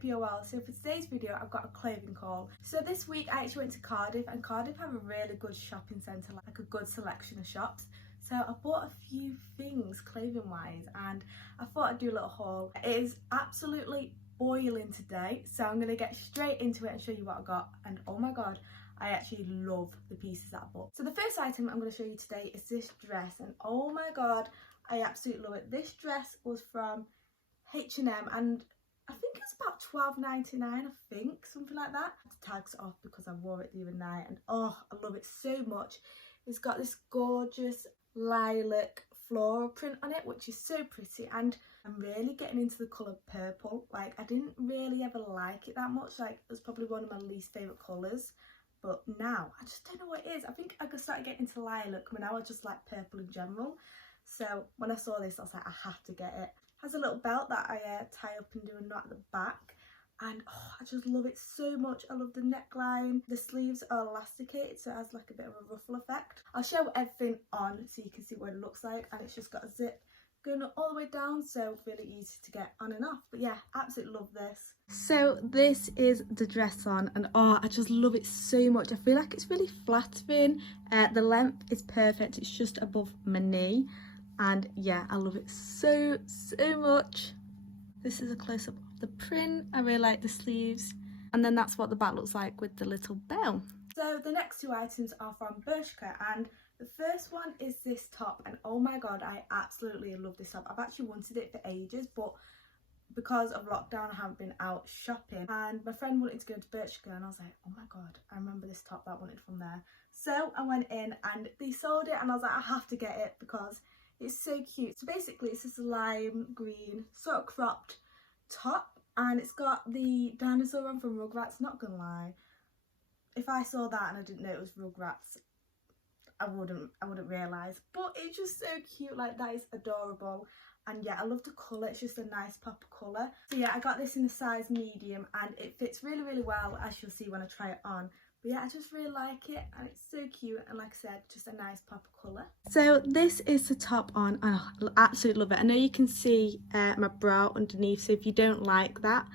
hope you're well. So for today's video I've got a clothing haul. So this week I actually went to Cardiff, and Cardiff have a really good shopping centre, like a good selection of shops. So I bought a few things clothing wise, and I thought I'd do a little haul. It is absolutely boiling today, so I'm going to get straight into it and show you what I got. And oh my god, I actually love the pieces that I bought. So the first item I'm going to show you today is this dress, and oh my god, I absolutely love it. This dress was from H&M, and I think it's about £12.99, I think, something like that. The tag's off because I wore it the other night, and oh, I love it so much. It's got this gorgeous lilac floral print on it, which is so pretty, and I'm really getting into the colour purple. Like, I didn't really ever like it that much. Like, it was probably one of my least favourite colours, but now I just don't know what it is. I think I could start getting into lilac, but now I just like purple in general. So when I saw this, I was like, I have to get it. Has a little belt that I tie up and do a knot at the back, and oh, I just love it so much. I love the neckline. The sleeves are elasticated, so it has like a bit of a ruffle effect. I'll show everything on so you can see what it looks like, and it's just got a zip going all the way down, so really easy to get on and off. But yeah, absolutely love this. So this is the dress on, and oh, I just love it so much. I feel like it's really flattering. The length is perfect. It's just above my knee. And yeah, I love it so much. This is a close-up of the print. I really like the sleeves. And then that's what the back looks like with the little bell. So the next two items are from Bershka, and the first one is this top, and oh my god, I absolutely love this top. I've actually wanted it for ages, but because of lockdown I haven't been out shopping, and my friend wanted to go to Bershka, and I was like, oh my god, I remember this top that I wanted from there. So I went in and they sold it, and I was like, I have to get it because it's so cute. So basically it's this lime green sort of cropped top, and it's got the dinosaur on from Rugrats. Not gonna lie, if I saw that and I didn't know it was Rugrats, I wouldn't realise. But it's just so cute, like that is adorable. And yeah, I love the colour, it's just a nice pop of colour. So yeah, I got this in a size medium, and it fits really well, as you'll see when I try it on. But yeah, I just really like it, and it's so cute, and like I said, just a nice pop of colour. So this is the top on, and I absolutely love it. I know you can see my bra underneath, so if you don't like that,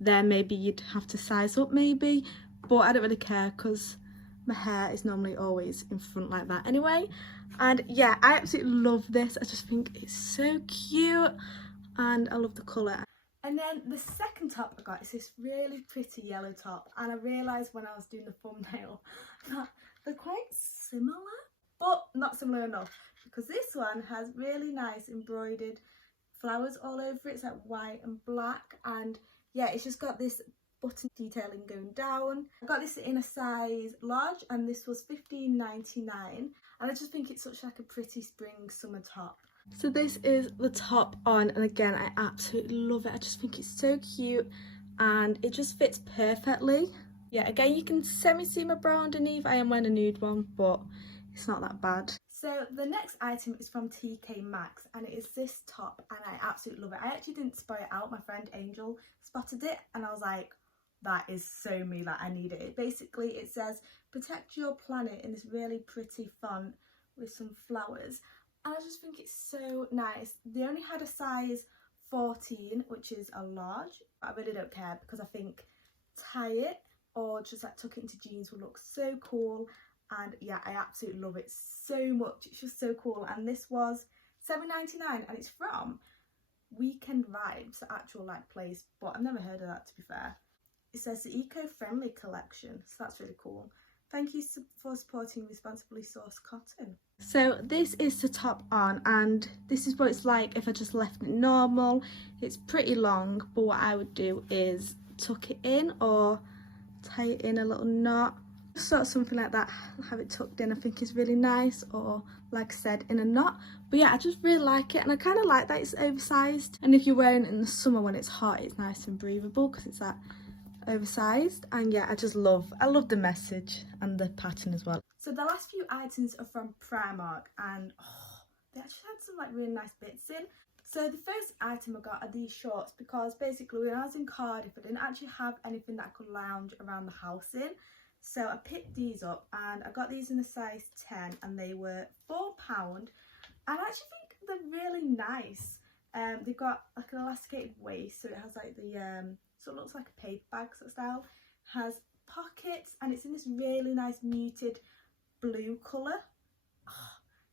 then maybe you'd have to size up maybe, but I don't really care because my hair is normally always in front like that anyway. And yeah, I absolutely love this. I just think it's so cute, and I love the colour. And then the second top I got is this really pretty yellow top, and I realised when I was doing the thumbnail that they're quite similar, but not similar enough, because this one has really nice embroidered flowers all over it. It's like white and black, and yeah, it's just got this button detailing going down. I got this in a size large, and this was £15.99, and I just think it's such like a pretty spring summer top. So this is the top on, and again, I absolutely love it. I just think it's so cute, and it just fits perfectly. Yeah, again, you can semi-see my bra underneath. I am wearing a nude one, but it's not that bad. So the next item is from Maxx, and it is this top, and I absolutely love it. I actually didn't spy it out. My friend Angel spotted it, and I was like, that is so me, that I need it. Basically, it says, protect your planet, in this really pretty font with some flowers. And I just think it's so nice. They only had a size 14, which is a large, but I really don't care, because I think tie it or just like tuck it into jeans will look so cool. And yeah, I absolutely love it so much. It's just so cool. And this was £7.99, and it's from Weekend Vibes, the actual like place, but I've never heard of that, to be fair. It says the eco-friendly collection, so that's really cool. Thank you for supporting responsibly sourced cotton. So this is the top on, and this is what it's like if I just left it normal. It's pretty long, but what I would do is tuck it in or tie it in a little knot. Sort of something like that, have it tucked in, I think is really nice, or like I said, in a knot. But yeah, I just really like it, and I kind of like that it's oversized. And if you're wearing it in the summer when it's hot, it's nice and breathable because it's that oversized. And yeah, I love the message and the pattern as well. So the last few items are from Primark, and oh, they actually had some like really nice bits in. So the first item I got are these shorts, because basically when I was in Cardiff I didn't actually have anything that I could lounge around the house in. So I picked these up, and I got these in a size 10, and they were £4, and I actually think they're really nice. They've got like an elasticated waist, so it has like the sort of looks like a paper bag sort of style. Has pockets, and it's in this really nice muted blue colour.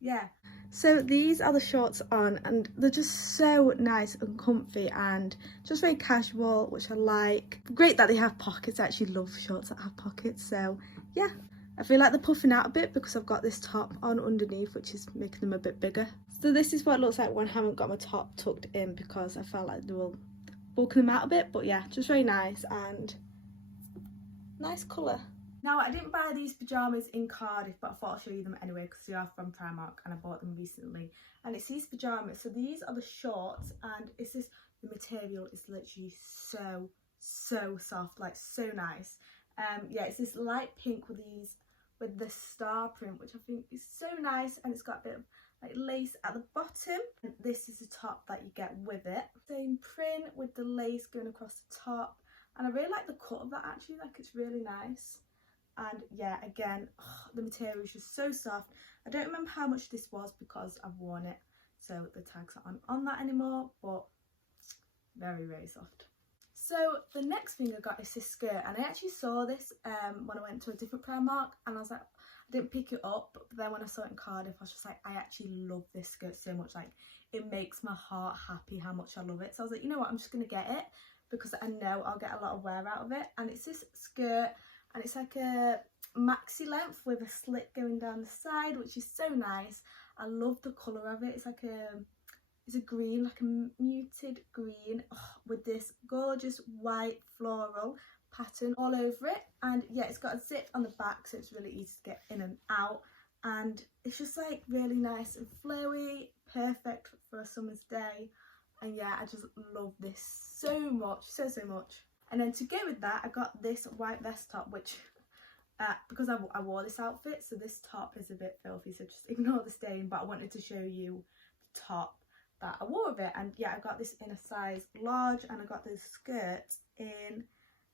Yeah, so these are the shorts on, and they're just so nice and comfy and just very casual, which I like. Great that they have pockets. I actually love shorts that have pockets, so yeah. I feel like they're puffing out a bit because I've got this top on underneath, which is making them a bit bigger. So this is what it looks like when I haven't got my top tucked in, because I felt like they were bulking them out a bit. But yeah, just very nice and nice colour. Now, I didn't buy these pyjamas in Cardiff, but I thought I'll show you them anyway because they are from Primark and I bought them recently. And it's these pyjamas. So these are the shorts, and it's just, the material is literally so soft, like so nice. Yeah, it's this light pink with the star print, which I think is so nice, and it's got a bit of like lace at the bottom. And this is the top that you get with it. Same print with the lace going across the top, and I really like the cut of that actually, like it's really nice. And yeah, again, the material is just so soft. I don't remember how much this was because I've worn it, so the tags aren't on that anymore, but very soft. So the next thing I got is this skirt, and I actually saw this when I went to a different Primark, and I was like, I didn't pick it up, but then when I saw it in Cardiff, I was just like, I actually love this skirt so much. Like, it makes my heart happy how much I love it. So I was like, you know what, I'm just gonna get it because I know I'll get a lot of wear out of it. And it's this skirt, and it's like a maxi length with a slit going down the side, which is so nice. I love the colour of it. It's like it's a green, like a muted green, with this gorgeous white floral pattern all over it. And yeah, it's got a zip on the back, so it's really easy to get in and out. And it's just like really nice and flowy, perfect for a summer's day. And yeah, I just love this so much, so much. And then to go with that, I got this white vest top, which because I wore this outfit, so this top is a bit filthy, so just ignore the stain, but I wanted to show you the top that I wore with it. And yeah, I got this in a size large, and I got this skirt in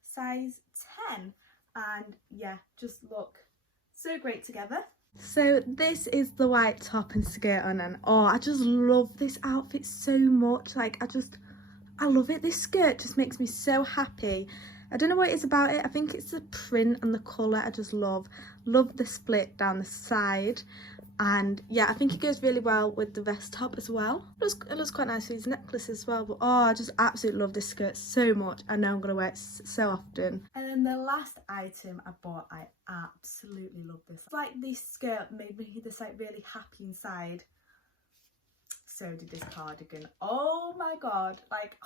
size 10, and yeah, just look so great together. So this is the white top and skirt on, and oh, I just love this outfit so much. Like, I love it. This skirt just makes me so happy. I don't know what it is about it. I think it's the print and the colour. I just love the split down the side. And yeah, I think it goes really well with the vest top as well. It looks quite nice with these necklaces as well. But oh, I just absolutely love this skirt so much. I know I'm going to wear it so often. And then the last item I bought, I absolutely love this. It's like this skirt made me just like really happy inside. So did this cardigan. Oh my god, like,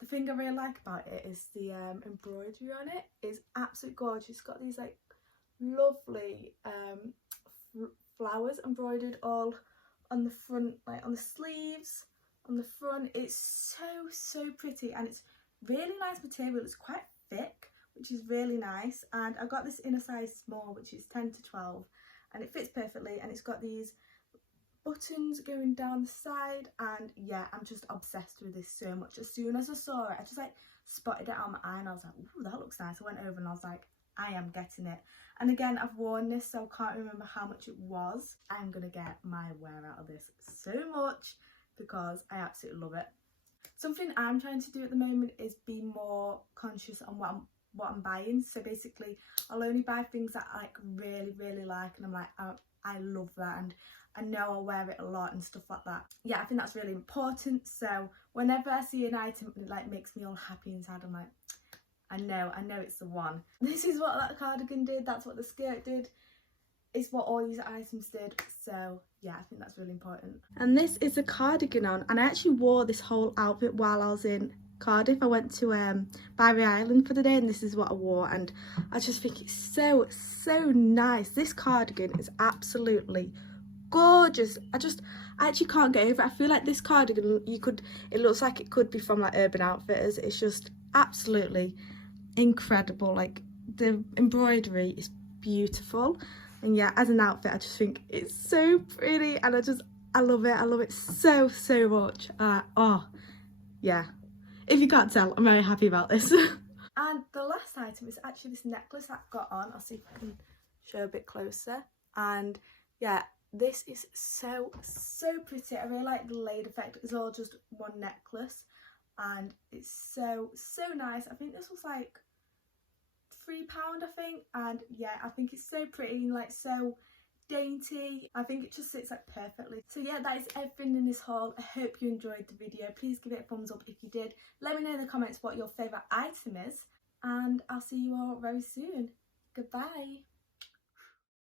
the thing I really like about it is the embroidery on it is absolutely gorgeous. It's got these like lovely flowers embroidered all on the front, like on the sleeves, on the front. It's so pretty, and it's really nice material. It's quite thick, which is really nice. And I got this in a size small, which is 10 to 12, and it fits perfectly. And it's got these buttons going down the side, and yeah, I'm just obsessed with this so much. As soon as I saw it, I just like spotted it out my eye, and I was like, ooh, that looks nice. I went over and I was like, I am getting it. And again, I've worn this, so I can't remember how much it was. I'm gonna get my wear out of this so much because I absolutely love it. Something I'm trying to do at the moment is be more conscious on what I'm buying. So basically, I'll only buy things that I like really like, and I'm like, I love that, and I know I'll wear it a lot and stuff like that. Yeah, I think that's really important. So whenever I see an item and it like makes me all happy inside, I'm like, I know it's the one. This is what that cardigan did, that's what the skirt did, it's what all these items did. So yeah, I think that's really important. And this is a cardigan on, and I actually wore this whole outfit while I was in Cardiff. I went to Barry Island for the day, and this is what I wore, and I just think it's so nice. This cardigan is absolutely gorgeous. I actually can't get over it. I feel like this cardigan, it looks like it could be from like Urban Outfitters. It's just absolutely incredible. Like, the embroidery is beautiful, and yeah, as an outfit I just think it's so pretty, and I love it so much. Oh yeah, if you can't tell, I'm very happy about this. And the last item is actually this necklace that I've got on. I'll see if I can show a bit closer. And yeah, This is so pretty. I really like the laid effect. It's all just one necklace and it's so nice. I think this was like £3, I think, and yeah, I think it's so pretty and like so dainty. I think it just sits like perfectly. So yeah, that is everything in this haul. I hope you enjoyed the video. Please give it a thumbs up if you did. Let me know in the comments what your favourite item is, and I'll see you all very soon. Goodbye.